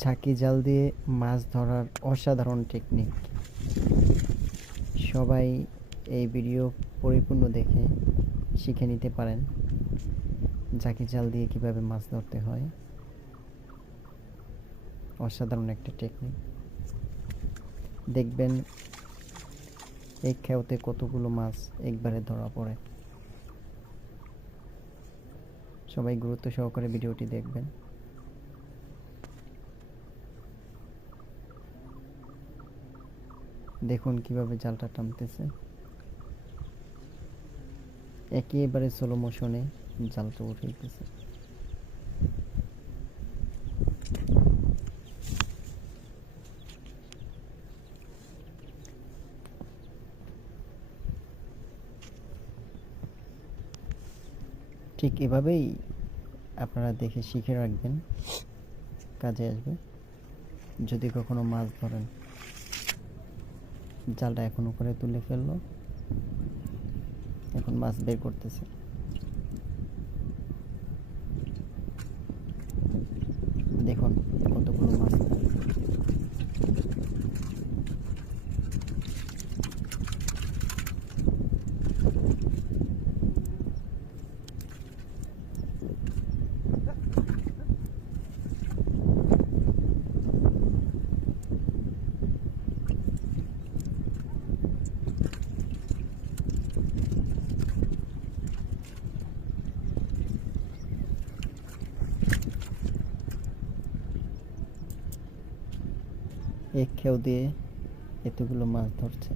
ঝাঁকি জাল দিয়ে মাছ ধরার অসাধারণ টেকনিক। সবাই এই ভিডিও পরিপূর্ণ দেখে শিখে নিতে পারেন ঝাঁকি জাল দিয়ে কিভাবে মাছ ধরতে হয়। অসাধারণ একটা টেকনিক। দেখবেন এক খেয়াতে কতগুলো মাছ একবারে ধরা পড়ে। সবাই গুরুত্ব সহকারে ভিডিওটি দেখবেন। দেখুন কিভাবে জালটা টানতেছে, একেবারে স্লো মোশনে জালটা উঠাইতেছে। ঠিক এভাবেই আপনারা দেখে শিখে রাখবেন, কাজে আসবে। যদি কখনো মাছ ধরেন, জালটা এখন উপরে তুলে ফেললো, এখন মাছ বের করতেছে। দেখুন কতগুলো মাছ। এক খেউ দিয়ে এতগুলো মাছ ধরছে।